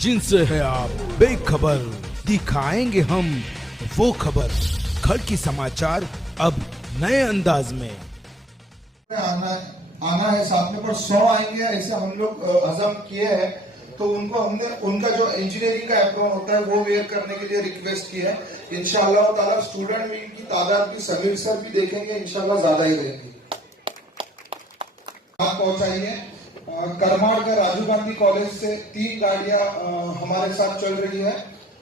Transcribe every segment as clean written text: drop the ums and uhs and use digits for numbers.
जिनसे है आप बेखबर, दिखाएंगे हम वो खबर। खड़की समाचार अब नए अंदाज में। आना है साथ में, पर 100 आएंगे ऐसे हम लोग हजम किए हैं। तो उनको हमने उनका जो इंजीनियरिंग का एप्रोन होता है वो वेयर करने के लिए रिक्वेस्ट की है। इंशाअल्लाह ताला स्टूडेंट मीट की तादाद भी समीर सर भी देखेंगे, इंशाअल्लाह ज्यादा ही रहेंगी। आप पहुंचाइए करमाड़ का राजीव गांधी कॉलेज से 3 गाड़ियां हमारे साथ चल रही है।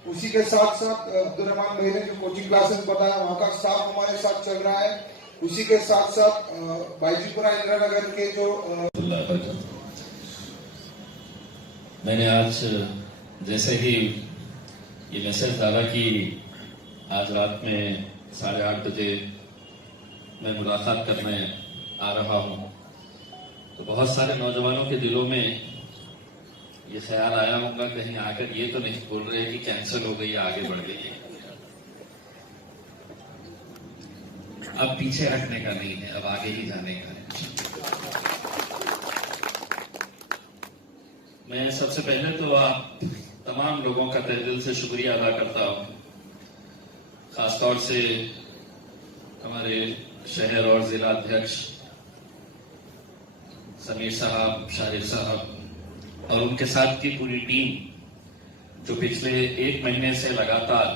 उसी के साथ साथ अब्दुलरहमान भाई ने जो कोचिंग क्लासेस बताया वहां का स्टाफ हमारे साथ चल रहा है। उसी के साथ साथ बाईजीपुरा इंदिरा नगर के जो मैंने आज जैसे ही ये मैसेज डाला कि आज रात में 8:30 बजे मैं मुलाकात करने आ रहा हूं, तो बहुत सारे नौजवानों के दिलों में ये ख्याल आया होगा कहीं आकर ये तो नहीं बोल रहे कि कैंसिल हो गई, आगे बढ़ गई है। अब पीछे हटने का नहीं है, अब आगे ही जाने का है। मैं सबसे पहले तो आप तमाम लोगों का तहे दिल से शुक्रिया अदा करता हूं, खासतौर से हमारे शहर और जिला अध्यक्ष समीर साहब, शाहिद साहब और उनके साथ की पूरी टीम जो पिछले 1 महीने से लगातार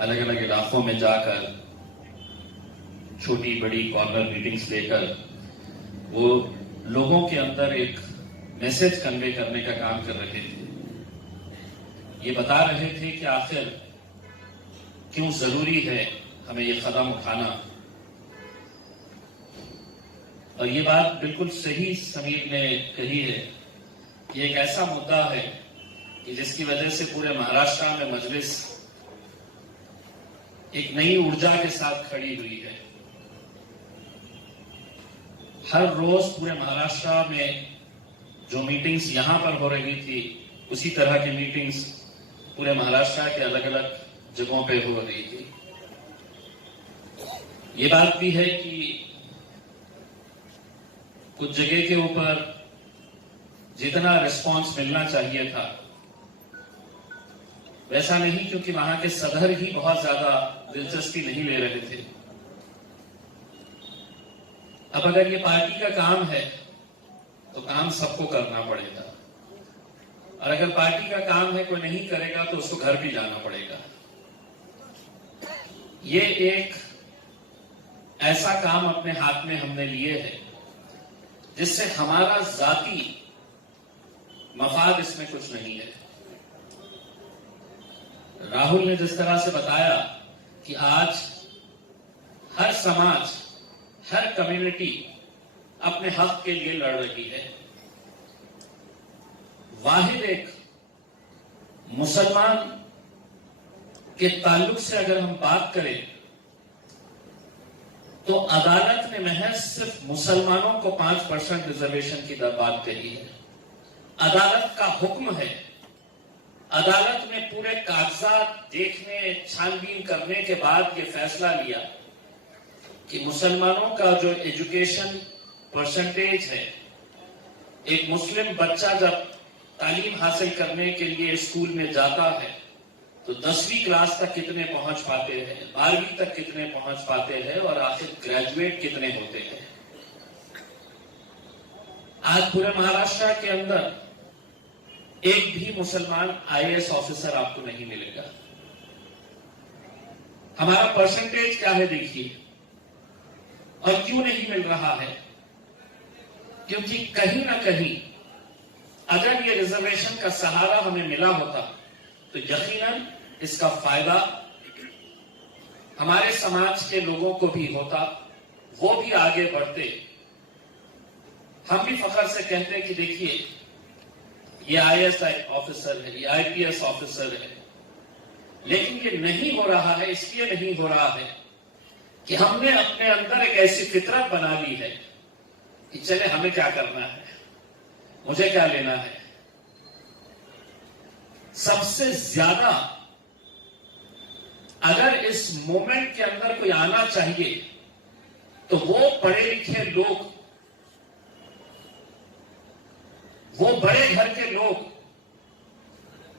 अलग अलग इलाकों में जाकर छोटी बड़ी कॉर्नर मीटिंग्स लेकर वो लोगों के अंदर एक मैसेज कन्वे करने का काम कर रहे थे। ये बता रहे थे कि आखिर क्यों जरूरी है हमें ये कदम उठाना। और ये बात बिल्कुल सही समीर ने कही है कि एक ऐसा मुद्दा है कि जिसकी वजह से पूरे महाराष्ट्र में मजलिस एक नई ऊर्जा के साथ खड़ी हुई है। हर रोज पूरे महाराष्ट्र में जो मीटिंग्स यहां पर हो रही थी उसी तरह की मीटिंग्स पूरे महाराष्ट्र के अलग अलग जगहों पे हो रही थी। ये बात भी है कि कुछ जगह के ऊपर जितना रिस्पांस मिलना चाहिए था वैसा नहीं, क्योंकि वहां के सदर ही बहुत ज्यादा दिलचस्पी नहीं ले रहे थे। अब अगर ये पार्टी का काम है तो काम सबको करना पड़ेगा, और अगर पार्टी का काम है कोई नहीं करेगा तो उसको घर भी जाना पड़ेगा। ये एक ऐसा काम अपने हाथ में हमने लिए है जिससे हमारा जाती मफाद इसमें कुछ नहीं है। राहुल ने जिस तरह से बताया कि आज हर समाज, हर कम्युनिटी अपने हक के लिए लड़ रही है। वाहिद एक मुसलमान के ताल्लुक से अगर हम बात करें तो अदालत ने महज सिर्फ मुसलमानों को 5% रिजर्वेशन की बात कही है। अदालत का हुक्म है, अदालत ने पूरे कागजात देखने, छानबीन करने के बाद यह फैसला लिया कि मुसलमानों का जो एजुकेशन परसेंटेज है, एक मुस्लिम बच्चा जब तालीम हासिल करने के लिए स्कूल में जाता है तो 10वीं क्लास तक कितने पहुंच पाते हैं, 12वीं तक कितने पहुंच पाते हैं और आखिर ग्रेजुएट कितने होते हैं। आज पूरे महाराष्ट्र के अंदर एक भी मुसलमान आईएएस ऑफिसर आपको नहीं मिलेगा। हमारा परसेंटेज क्या है देखिए, और क्यों नहीं मिल रहा है, क्योंकि कहीं ना कहीं अगर ये रिजर्वेशन का सहारा हमें मिला होता तो यकीनन इसका फायदा हमारे समाज के लोगों को भी होता, वो भी आगे बढ़ते। हम भी फख्र से कहते हैं कि देखिए ये आईएएस ऑफिसर है, ये आईपीएस ऑफिसर है, लेकिन ये नहीं हो रहा है। इसलिए नहीं हो रहा है कि हमने अपने अंदर एक ऐसी फितरत बना ली है कि चले हमें क्या करना है, मुझे क्या लेना है। सबसे ज्यादा अगर इस मोमेंट के अंदर कोई आना चाहिए तो वो पढ़े लिखे लोग, वो बड़े घर के लोग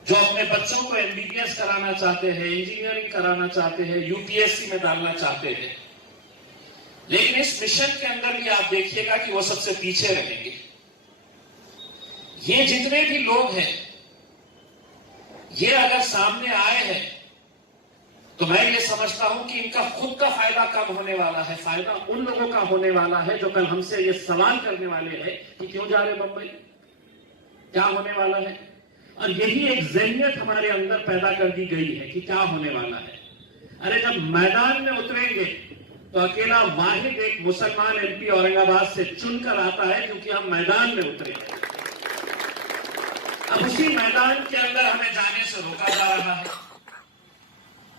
जो अपने बच्चों को एमबीबीएस कराना चाहते हैं, इंजीनियरिंग कराना चाहते हैं, यूपीएससी में डालना चाहते हैं। लेकिन इस मिशन के अंदर भी आप देखिएगा कि वो सबसे पीछे रहेंगे। ये जितने भी लोग हैं, ये अगर सामने आए हैं तो मैं ये समझता हूं कि इनका खुद का फायदा कम होने वाला है, फायदा उन लोगों का होने वाला है जो कल हमसे ये सवाल करने वाले हैं कि क्यों जा रहे मुंबई, क्या होने वाला है। और यही एक ज़हनियत हमारे अंदर पैदा कर दी गई है कि क्या होने वाला है। अरे जब मैदान में उतरेंगे तो अकेला वाहिद एक मुसलमान एमपी औरंगाबाद से चुनकर आता है, क्योंकि हम मैदान में उतरे। अब उसी मैदान के अंदर हमें जाने से रोका जा रहा है।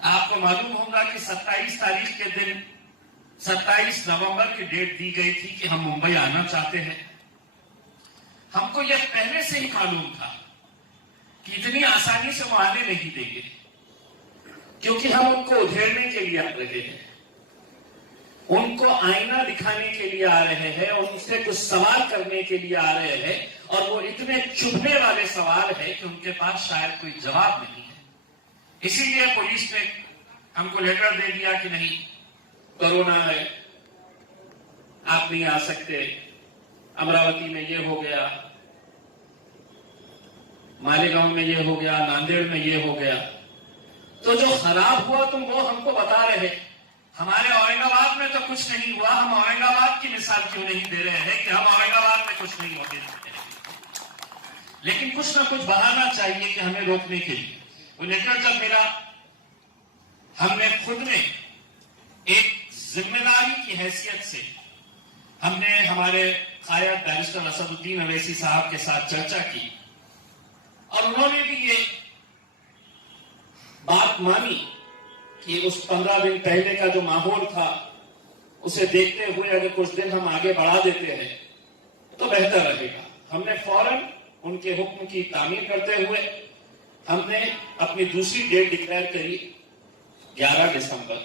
आपको मालूम होगा कि 27 तारीख के दिन 27 नवंबर की डेट दी गई थी कि हम मुंबई आना चाहते हैं। हमको यह पहले से ही मालूम था कि इतनी आसानी से वो आने नहीं देंगे, क्योंकि हम उनको उधेड़ने के लिए आ रहे हैं, उनको आईना दिखाने के लिए आ रहे हैं, उनसे कुछ सवाल करने के लिए आ रहे हैं। और वो इतने चुभने वाले सवाल है कि उनके पास शायद कोई जवाब नहीं है। इसीलिए पुलिस ने हमको लेटर दे दिया कि नहीं, कोरोना है, आप नहीं आ सकते। अमरावती में ये हो गया, मालेगांव में ये हो गया, नांदेड़ में ये हो गया। तो जो खराब हुआ तुम वो हमको बता रहे। हमारे औरंगाबाद में तो कुछ नहीं हुआ, हम औरंगाबाद की मिसाल क्यों नहीं दे रहे हैं कि हम औरंगाबाद में कुछ नहीं होते। लेकिन कुछ ना कुछ बहाना चाहिए कि हमें रोकने के लिए। वो लेटर जब मिला, हमने खुद में एक जिम्मेदारी की हैसियत से हमने हमारे कायद बैरिस्टर असदुद्दीन अवैसी साहब के साथ चर्चा की, और उन्होंने भी ये बात मानी कि उस 15 दिन पहले का जो माहौल था उसे देखते हुए अगर कुछ दिन हम आगे बढ़ा देते हैं तो बेहतर रहेगा। हमने फौरन उनके हुक्म की तामीर करते हुए हमने अपनी दूसरी डेट डिक्लेयर करी 11 दिसंबर।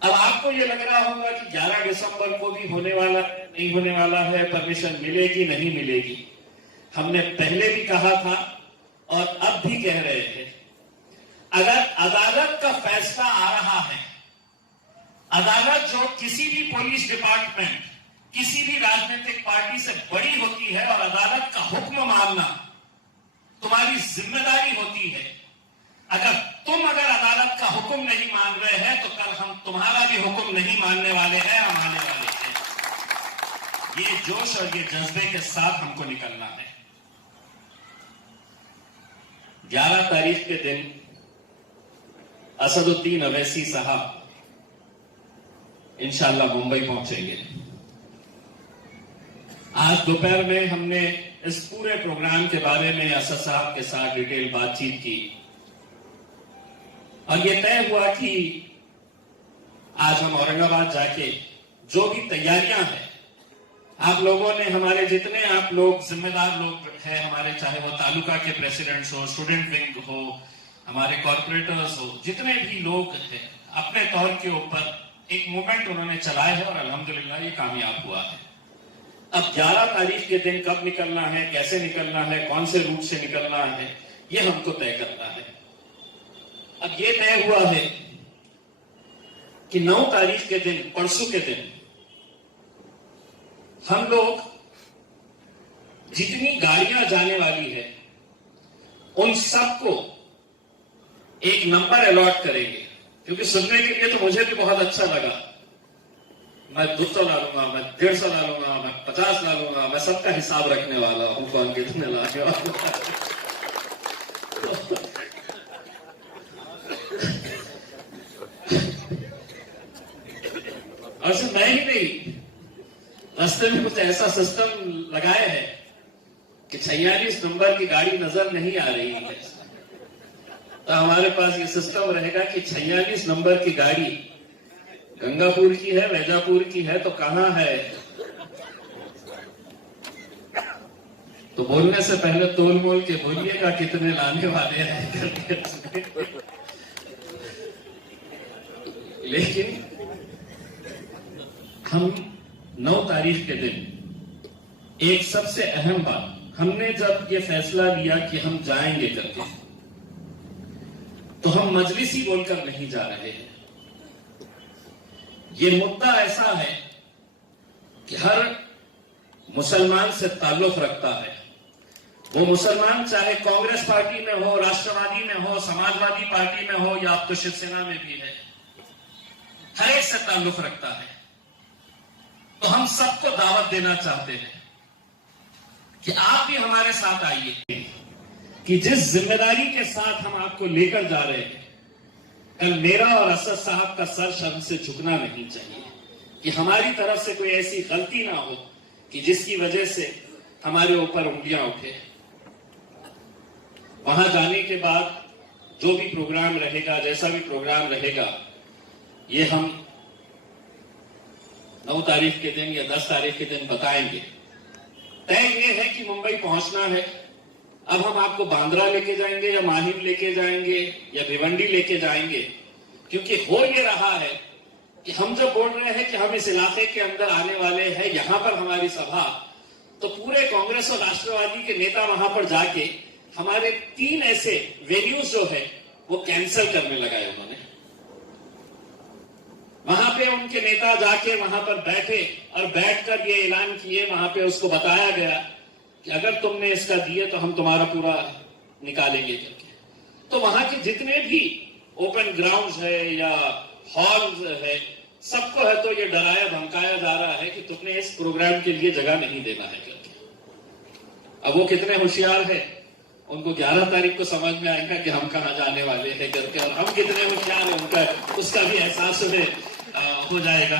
अब आपको यह लग रहा होगा कि 11 दिसंबर को भी होने वाला है, नहीं होने वाला है, परमिशन मिलेगी नहीं मिलेगी। हमने पहले भी कहा था और अब भी कह रहे हैं, अगर अदालत का फैसला आ रहा है, अदालत जो किसी भी पुलिस डिपार्टमेंट, किसी भी राजनीतिक पार्टी से बड़ी होती है, और अदालत का हुक्म मानना तुम्हारी जिम्मेदारी होती है। अगर अदालत का हुक्म नहीं मान रहे हैं तो कल हम तुम्हारा भी हुक्म नहीं मानने वाले हैं, हम आने वाले हैं। ये जोश और ये जज्बे के साथ हमको निकलना है। 11 तारीख के दिन असदुद्दीन अवैसी साहब इंशाअल्लाह मुंबई पहुंचेंगे। आज दोपहर में हमने इस पूरे प्रोग्राम के बारे में असद साहब के साथ डिटेल बातचीत की, और ये तय हुआ कि आज हम औरंगाबाद जाके जो भी तैयारियां हैं, आप लोगों ने, हमारे जितने आप लोग जिम्मेदार लोग हैं हमारे, चाहे वो तालुका के प्रेसिडेंट्स हो, स्टूडेंट विंग हो, हमारे कॉर्पोरेटर्स हो, जितने भी लोग हैं, अपने तौर के ऊपर एक मूवमेंट उन्होंने चलाया है और अल्हम्दुलिल्लाह ये कामयाब हुआ है। अब 11 तारीख के दिन कब निकलना है, कैसे निकलना है, कौन से रूट से निकलना है, ये हमको तय करना है। अब ये तय हुआ है कि 9 तारीख के दिन, परसों के दिन, हम लोग जितनी गाड़ियां जाने वाली है उन सबको एक नंबर अलॉट करेंगे, क्योंकि सुनने के लिए तो मुझे भी बहुत अच्छा लगा। मैं 200 ला लूंगा, मैं 150 ला लूंगा, मैं 50 ला लूंगा, मैं सबका हिसाब रखने वाला हूं, कौन कितने लाने वाला। और सिर्फ मैं ही नहीं, रास्ते में कुछ ऐसा सिस्टम लगाए है कि 46 नंबर की गाड़ी नजर नहीं आ रही है, तो हमारे पास ये सिस्टम रहेगा कि 46 नंबर की गाड़ी गंगापुर की है, वैजापुर की है, तो कहां है। तो बोलने से पहले तोल मोल के बोलिएगा कितने लाने वाले हैं। लेकिन हम 9 तारीख के दिन एक सबसे अहम बात हमने जब ये फैसला लिया कि हम जाएंगे करके, तो हम मजलिसी बोलकर नहीं जा रहे हैं। ये मुद्दा ऐसा है कि हर मुसलमान से ताल्लुक रखता है। वो मुसलमान चाहे कांग्रेस पार्टी में हो, राष्ट्रवादी में हो, समाजवादी पार्टी में हो, या अब तो शिवसेना में भी है, हर एक से ताल्लुक रखता है। तो हम सबको दावत देना चाहते हैं कि आप भी हमारे साथ आइए, कि जिस जिम्मेदारी के साथ हम आपको लेकर जा रहे हैं, कल मेरा और असद साहब का सर शर्म से झुकना नहीं चाहिए, कि हमारी तरफ से कोई ऐसी गलती ना हो कि जिसकी वजह से हमारे ऊपर उंगलियां उठे। वहां जाने के बाद जो भी प्रोग्राम रहेगा, जैसा भी प्रोग्राम रहेगा, ये हम 9 तारीख के दिन या 10 तारीख के दिन बताएंगे। तय ये है कि मुंबई पहुंचना है। अब हम आपको बांद्रा लेके जाएंगे या माहिम लेके जाएंगे या भिवंडी लेके जाएंगे, क्योंकि हो ये रहा है कि हम जब बोल रहे हैं कि हम इस इलाके के अंदर आने वाले हैं, यहां पर हमारी सभा, तो पूरे कांग्रेस और राष्ट्रवादी के नेता वहां पर जाके हमारे 3 ऐसे वेन्यूज जो है वो कैंसिल करने लगाए उन्होंने। वहां पे उनके नेता जाके वहां पर बैठे और बैठकर ये ऐलान किए, वहां पे उसको बताया गया कि अगर तुमने इसका दिए तो हम तुम्हारा पूरा निकालेंगे करके। तो वहां के जितने भी ओपन ग्राउंड्स है या हॉल्स है, सबको है तो ये डराया धमकाया जा रहा है कि तुमने इस प्रोग्राम के लिए जगह नहीं देना है करके। अब वो कितने होशियार है, उनको 11 तारीख को समझ में आएगा कि हम कहां जाने वाले हैं करके, और हम कितने होशियार हैं उनका उसका भी एहसास हो जाएगा।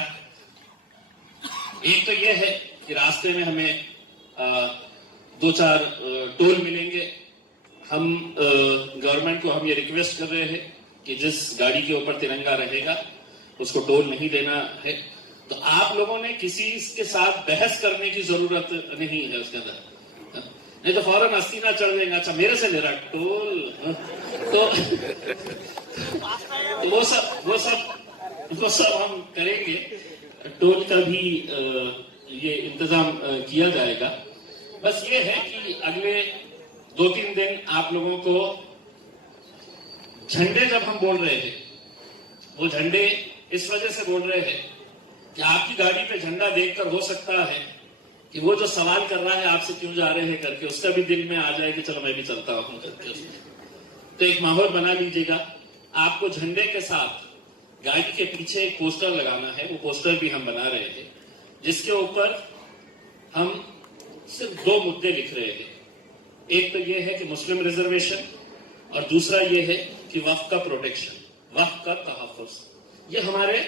एक तो ये है कि रास्ते में हमें 2-4 टोल मिलेंगे। हम गवर्नमेंट को हम ये रिक्वेस्ट कर रहे हैं कि जिस गाड़ी के ऊपर तिरंगा रहेगा उसको टोल नहीं देना है। तो आप लोगों ने किसी के साथ बहस करने की जरूरत नहीं है उसके अंदर, नहीं तो फौरन अस्तीना चढ़ देगा, अच्छा मेरे से ले रहा टोल, तो वो सब हम करेंगे। टोल का भी ये इंतजाम किया जाएगा। बस ये है कि अगले 2-3 दिन आप लोगों को झंडे जब हम बोल रहे हैं, वो झंडे इस वजह से बोल रहे हैं कि आपकी गाड़ी पे झंडा देखकर हो सकता है कि वो जो सवाल कर रहा है आपसे क्यों जा रहे हैं करके, उसका भी दिल में आ जाए कि चलो मैं भी चलता हूं करके। तो एक माहौल बना लीजिएगा। आपको झंडे के साथ गाड़ी के पीछे एक पोस्टर लगाना है, वो पोस्टर भी हम बना रहे हैं, जिसके ऊपर हम सिर्फ 2 मुद्दे लिख रहे हैं। एक तो ये है कि मुस्लिम रिजर्वेशन, और दूसरा ये है कि वक्फ का प्रोटेक्शन, वक्फ का तहफ़्फ़ुज़। ये हमारे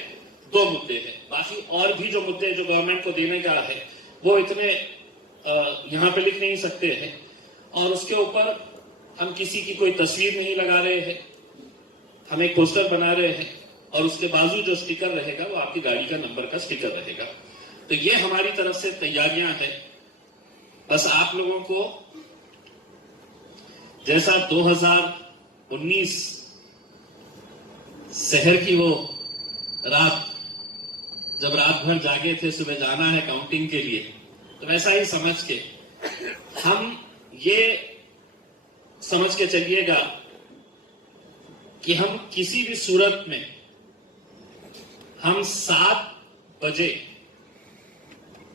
2 मुद्दे हैं। बाकी और भी जो मुद्दे जो गवर्नमेंट को देने का है वो इतने यहाँ पे लिख नहीं सकते हैं, और उसके ऊपर हम किसी की कोई तस्वीर नहीं लगा रहे हैं। हम एक पोस्टर बना रहे हैं और उसके बाजू जो स्टिकर रहेगा वो आपकी गाड़ी का नंबर का स्टिकर रहेगा। तो ये हमारी तरफ से तैयारियां हैं। बस आप लोगों को जैसा 2019 शहर की वो रात, जब रात भर जागे थे, सुबह जाना है काउंटिंग के लिए, तो वैसा ही समझ के हम ये समझ के चलिएगा कि हम किसी भी सूरत में हम 7 बजे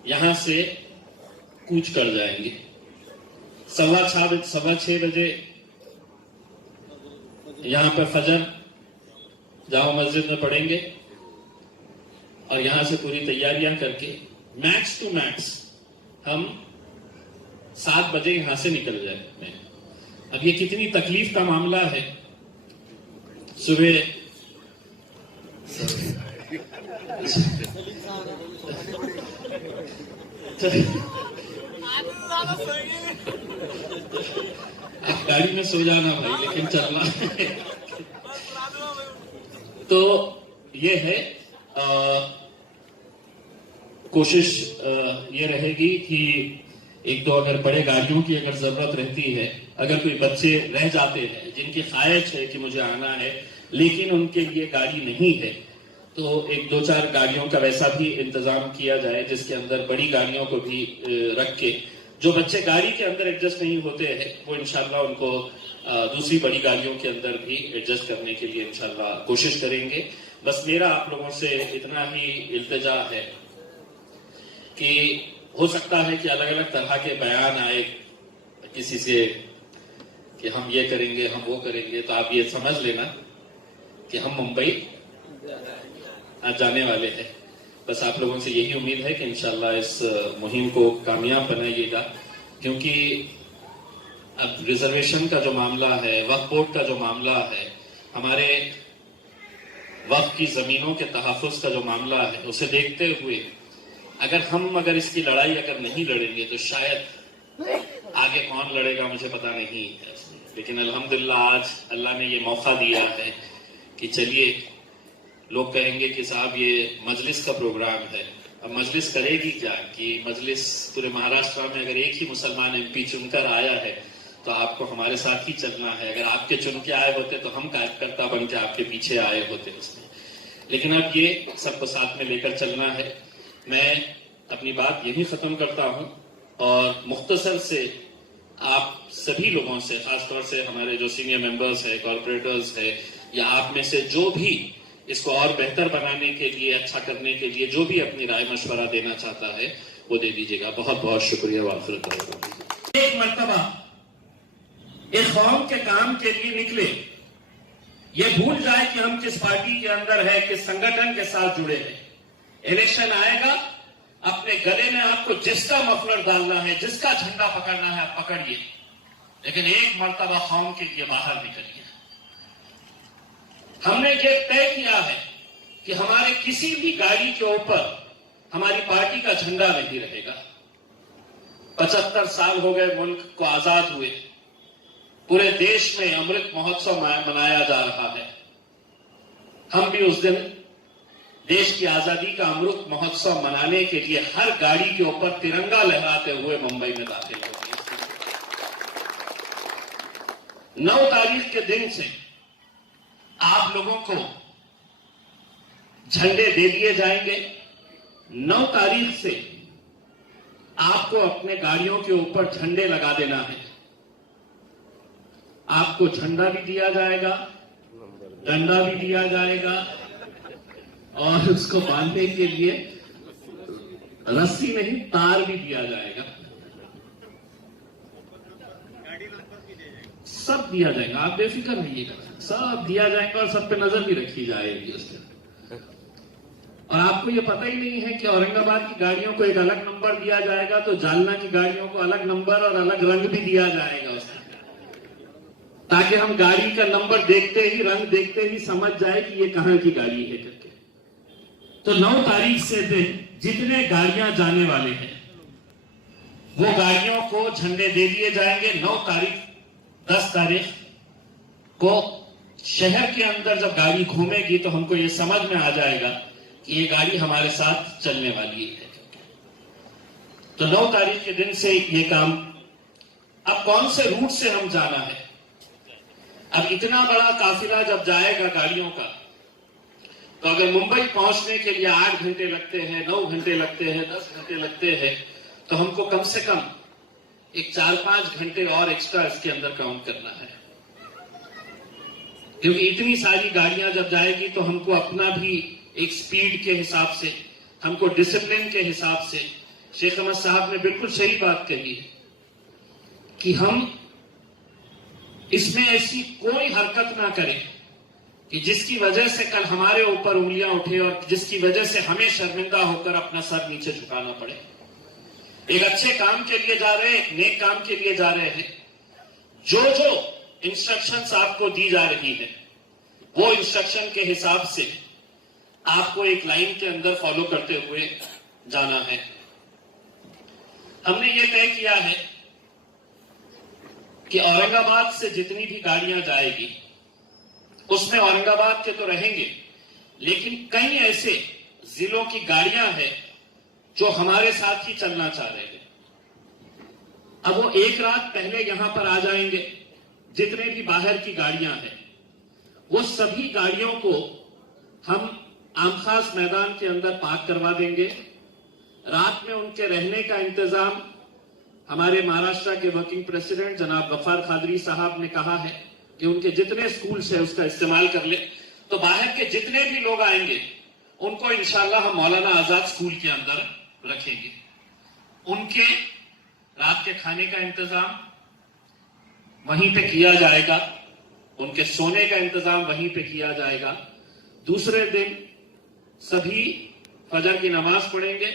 यहां से कूच कर जाएंगे। 6:15 बजे यहां पर फजर जामा मस्जिद में पढ़ेंगे, और यहां से पूरी तैयारियां करके मैक्स टू मैक्स हम 7 बजे यहां से निकल जाए। अब ये कितनी तकलीफ का मामला है। सुबह आप गाड़ी में सो जाना भाई, लेकिन चलना तो ये है कोशिश ये रहेगी कि एक तो अगर बड़े गाड़ियों की अगर जरूरत रहती है, अगर कोई बच्चे रह जाते हैं जिनकी ख्वाहिश है कि मुझे आना है लेकिन उनके लिए गाड़ी नहीं है, तो एक 2-4 गाड़ियों का वैसा भी इंतजाम किया जाए जिसके अंदर बड़ी गाड़ियों को भी रख के जो बच्चे गाड़ी के अंदर एडजस्ट नहीं होते हैं वो इंशाल्लाह उनको दूसरी बड़ी गाड़ियों के अंदर भी एडजस्ट करने के लिए इंशाल्लाह कोशिश करेंगे। बस मेरा आप लोगों से इतना ही इल्तिजा है कि हो सकता है कि अलग अलग तरह के बयान आए किसी से कि हम ये करेंगे हम वो करेंगे, तो आप ये समझ लेना कि हम मुंबई आज जाने वाले हैं। बस आप लोगों से यही उम्मीद है कि इंशाल्लाह इस मुहिम को कामयाब बनाइएगा, क्योंकि अब रिजर्वेशन का जो मामला है, वक्फ बोर्ड का जो मामला है, हमारे वक्फ की जमीनों के तहफ़्फ़ुज़ का जो मामला है, उसे देखते हुए अगर इसकी लड़ाई अगर नहीं लड़ेंगे तो शायद आगे कौन लड़ेगा मुझे पता नहीं है। लेकिन अल्हम्दुलिल्लाह आज अल्लाह ने ये मौका दिया है कि चलिए, लोग कहेंगे कि साहब ये मजलिस का प्रोग्राम है। अब मजलिस करेगी क्या कि मजलिस पूरे महाराष्ट्र में अगर एक ही मुसलमान एमपी चुनकर आया है तो आपको हमारे साथ ही चलना है। अगर आपके चुन के आए होते तो हम कार्यकर्ता बन के आपके पीछे आए होते उसमें। लेकिन अब ये सबको साथ में लेकर चलना है। मैं अपनी बात यही खत्म करता हूं और मुख्तसर से आप सभी लोगों से, खासतौर से हमारे जो सीनियर मेंबर्स है, कॉर्पोरेटर्स है, या आप में से जो भी इसको और बेहतर बनाने के लिए, अच्छा करने के लिए जो भी अपनी राय मशवरा देना चाहता है वो दे दीजिएगा। बहुत बहुत शुक्रिया। वाफिर एक मर्तबा एक कौम के काम के लिए निकले, ये भूल जाए कि हम किस पार्टी के अंदर है, किस संगठन के साथ जुड़े हैं। इलेक्शन आएगा, अपने गले में आपको जिसका मफलर डालना है, जिसका झंडा पकड़ना है आप पकड़िए, लेकिन एक मर्तबा कौम के लिए बाहर निकलिए। हमने ये तय किया है कि हमारे किसी भी गाड़ी के ऊपर हमारी पार्टी का झंडा नहीं रहेगा। 75 साल हो गए मुल्क को आजाद हुए, पूरे देश में अमृत महोत्सव मनाया जा रहा है। हम भी उस दिन देश की आजादी का अमृत महोत्सव मनाने के लिए हर गाड़ी के ऊपर तिरंगा लहराते हुए मुंबई में दाखिल होंगे। 9 तारीख के दिन से आप लोगों को झंडे दे दिए जाएंगे। 9 तारीख से आपको अपने गाड़ियों के ऊपर झंडे लगा देना है। आपको झंडा भी दिया जाएगा, डंडा भी दिया जाएगा और उसको बांधने के लिए रस्सी नहीं तार भी दिया जाएगा। सब दिया जाएगा, आप बेफिक्र रहिएगा, सब दिया जाएगा और सब पे नजर भी रखी जाएगी उसके। और आपको ये पता ही नहीं है कि औरंगाबाद की गाड़ियों को एक अलग नंबर दिया जाएगा तो जालना की गाड़ियों को अलग नंबर और अलग रंग भी दिया जाएगा उसका, ताकि हम गाड़ी का नंबर देखते ही, रंग देखते ही समझ जाए कि ये कहां की गाड़ी है करके। तो 9 तारीख से जितने गाड़ियां जाने वाले हैं वो गाड़ियों को झंडे दे दिए जाएंगे। 9 तारीख 10 तारीख को शहर के अंदर जब गाड़ी घूमेगी तो हमको ये समझ में आ जाएगा कि ये गाड़ी हमारे साथ चलने वाली है। तो 9 तारीख के दिन से ये काम, अब कौन से रूट से हम जाना है। अब इतना बड़ा काफिला जब जाएगा गाड़ियों का, तो अगर मुंबई पहुंचने के लिए 8 घंटे लगते हैं, 9 घंटे लगते हैं, 10 घंटे लगते हैं, तो हमको कम से कम एक 4-5 घंटे और एक्स्ट्रा इसके अंदर काउंट करना है। क्योंकि इतनी सारी गाड़ियां जब जाएगी तो हमको अपना भी एक स्पीड के हिसाब से, हमको डिसिप्लिन के हिसाब से, शेख अहमद साहब ने बिल्कुल सही बात कही है कि हम इसमें ऐसी कोई हरकत ना करें कि जिसकी वजह से कल हमारे ऊपर उंगलियां उठे और जिसकी वजह से हमें शर्मिंदा होकर अपना सर नीचे झुकाना पड़े। एक अच्छे काम के लिए जा रहे हैं, एक नेक काम के लिए जा रहे हैं। जो जो इंस्ट्रक्शंस आपको दी जा रही है वो इंस्ट्रक्शन के हिसाब से आपको एक लाइन के अंदर फॉलो करते हुए जाना है। हमने ये तय किया है कि औरंगाबाद से जितनी भी गाड़ियां जाएगी उसमें औरंगाबाद के तो रहेंगे, लेकिन कई ऐसे जिलों की गाड़ियां हैं जो हमारे साथ ही चलना चाह रहे हैं। अब वो एक रात पहले यहां पर आ जाएंगे। जितने भी बाहर की गाड़ियां हैं वो सभी गाड़ियों को हम आमखास मैदान के अंदर पार्क करवा देंगे। रात में उनके रहने का इंतजाम हमारे महाराष्ट्र के वर्किंग प्रेसिडेंट जनाब गफ्फार खादरी साहब ने कहा है कि उनके जितने स्कूल्स है उसका इस्तेमाल कर ले, तो बाहर के जितने भी लोग आएंगे उनको इंशाल्लाह हम मौलाना आजाद स्कूल के अंदर रखेंगे। उनके रात के खाने का इंतजाम वहीं पे किया जाएगा, उनके सोने का इंतजाम वहीं पे किया जाएगा। दूसरे दिन सभी फजर की नमाज पढ़ेंगे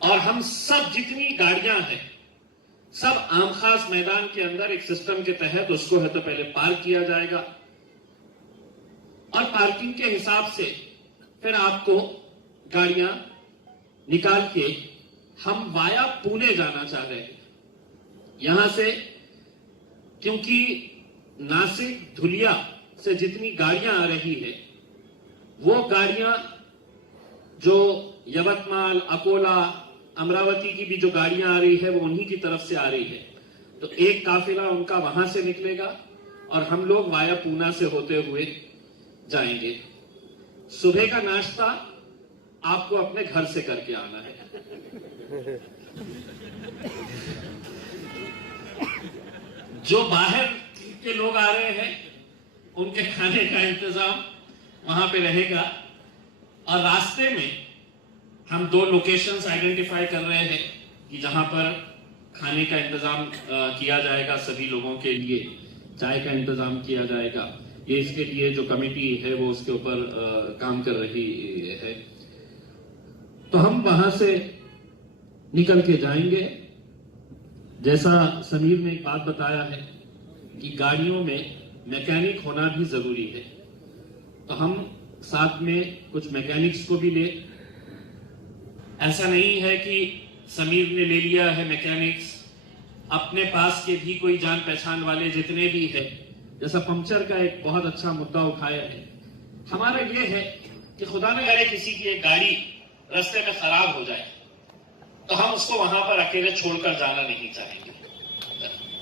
और हम सब जितनी गाड़ियां हैं सब आम खास मैदान के अंदर एक सिस्टम के तहत उसको है तो पहले पार्क किया जाएगा और पार्किंग के हिसाब से फिर आपको गाड़ियां निकाल के हम वाया पुणे जाना चाह रहे हैं। यहां से क्योंकि नासिक धुलिया से जितनी गाड़ियां आ रही है वो गाड़ियां जो यवतमाल, अकोला, अमरावती की भी जो गाड़ियां आ रही है वो उन्हीं की तरफ से आ रही है। तो एक काफिला उनका वहां से निकलेगा और हम लोग वाया पूना से होते हुए जाएंगे। सुबह का नाश्ता आपको अपने घर से करके आना है। जो बाहर के लोग आ रहे हैं उनके खाने का इंतजाम वहां पे रहेगा और रास्ते में हम 2 लोकेशंस आइडेंटिफाई कर रहे हैं कि जहां पर खाने का इंतजाम किया जाएगा, सभी लोगों के लिए चाय का इंतजाम किया जाएगा। ये इसके लिए जो कमेटी है वो उसके ऊपर काम कर रही है। तो हम वहां से निकल के जाएंगे। जैसा समीर ने एक बात बताया है कि गाड़ियों में मैकेनिक होना भी जरूरी है, तो हम साथ में कुछ मैकेनिक्स को भी ले। ऐसा नहीं है कि समीर ने ले लिया है मैकेनिक्स, अपने पास के भी कोई जान पहचान वाले जितने भी है, जैसा पंक्चर का एक बहुत अच्छा मुद्दा उठाया है। हमारा ये है कि खुदा न करे किसी की एक गाड़ी रास्ते में खराब हो जाए तो हम उसको वहां पर अकेले छोड़कर जाना नहीं चाहेंगे,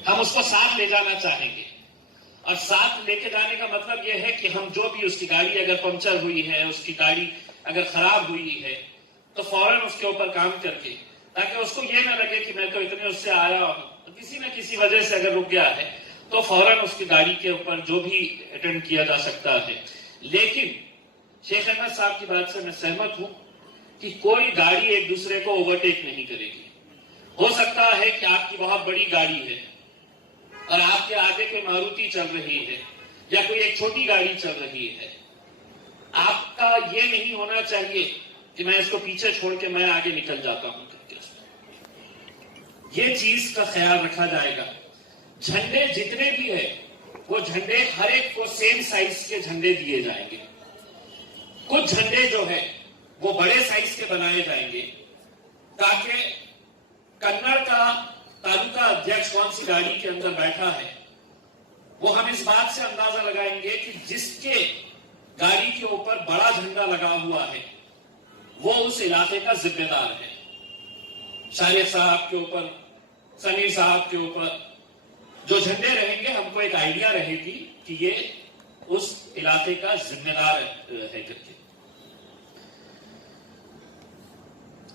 हम उसको साथ ले जाना चाहेंगे। और साथ लेके जाने का मतलब यह है कि हम जो भी उसकी गाड़ी अगर पंक्चर हुई है, उसकी गाड़ी अगर खराब हुई है तो फौरन उसके ऊपर काम करके, ताकि उसको ये ना लगे कि मैं तो इतने उससे आया हूं, तो किसी न किसी वजह से अगर रुक गया है तो फौरन उसकी गाड़ी के ऊपर जो भी अटेंड किया जा सकता है। लेकिन शेख अहमद साहब की बात से मैं सहमत हूं कि कोई गाड़ी एक दूसरे को ओवरटेक नहीं करेगी। हो सकता है कि आपकी बहुत बड़ी गाड़ी है और आपके आगे कोई मारुति चल रही है या कोई एक छोटी गाड़ी चल रही है, आपका ये नहीं होना चाहिए कि मैं इसको पीछे छोड़ के मैं आगे निकल जाता हूं करके। ये चीज का ख्याल रखा जाएगा। झंडे जितने भी है वो झंडे हर एक को सेम साइज के झंडे दिए जाएंगे। कुछ झंडे जो है वो बड़े साइज के बनाए जाएंगे ताकि कन्नड़ का तालुका अध्यक्ष कौन सी गाड़ी के अंदर बैठा है वो हम इस बात से अंदाजा लगाएंगे कि जिसके गाड़ी के ऊपर बड़ा झंडा लगा हुआ है वो उस इलाके का जिम्मेदार है। शारिया साहब के ऊपर, समीर साहब के ऊपर जो झंडे रहेंगे, हमको एक आइडिया रहेगी कि ये उस इलाके का जिम्मेदार है करके।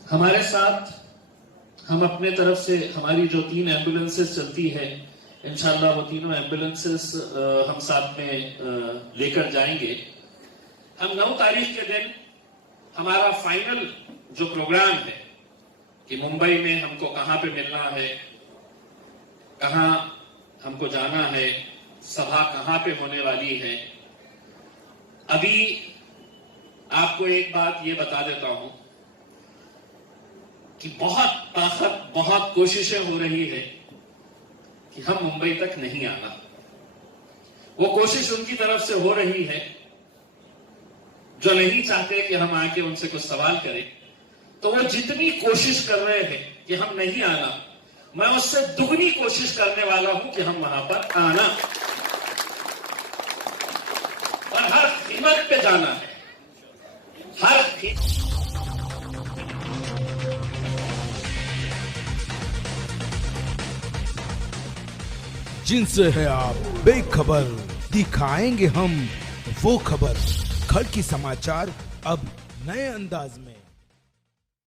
हमारे साथ हम अपने तरफ से हमारी जो 3 एम्बुलेंसेस चलती है, इंशाल्लाह वो तीनों एम्बुलेंसेस हम साथ में लेकर जाएंगे। हम 9 तारीख के दिन हमारा फाइनल जो प्रोग्राम है कि मुंबई में हमको कहां पे मिलना है, कहां हमको जाना है, सभा कहां पे होने वाली है। अभी आपको एक बात ये बता देता हूं कि बहुत ताकत, बहुत कोशिशें हो रही है कि हम मुंबई तक नहीं आना। वो कोशिश उनकी तरफ से हो रही है जो नहीं चाहते कि हम आके उनसे कुछ सवाल करें। तो वो जितनी कोशिश कर रहे हैं कि हम नहीं आना, मैं उससे दुगनी कोशिश करने वाला हूं कि हम वहां पर आना और हर कीमत पे जाना है। हर जिनसे है आप बेखबर, दिखाएंगे हम वो खबर। खड़ की समाचार अब नए अंदाज में।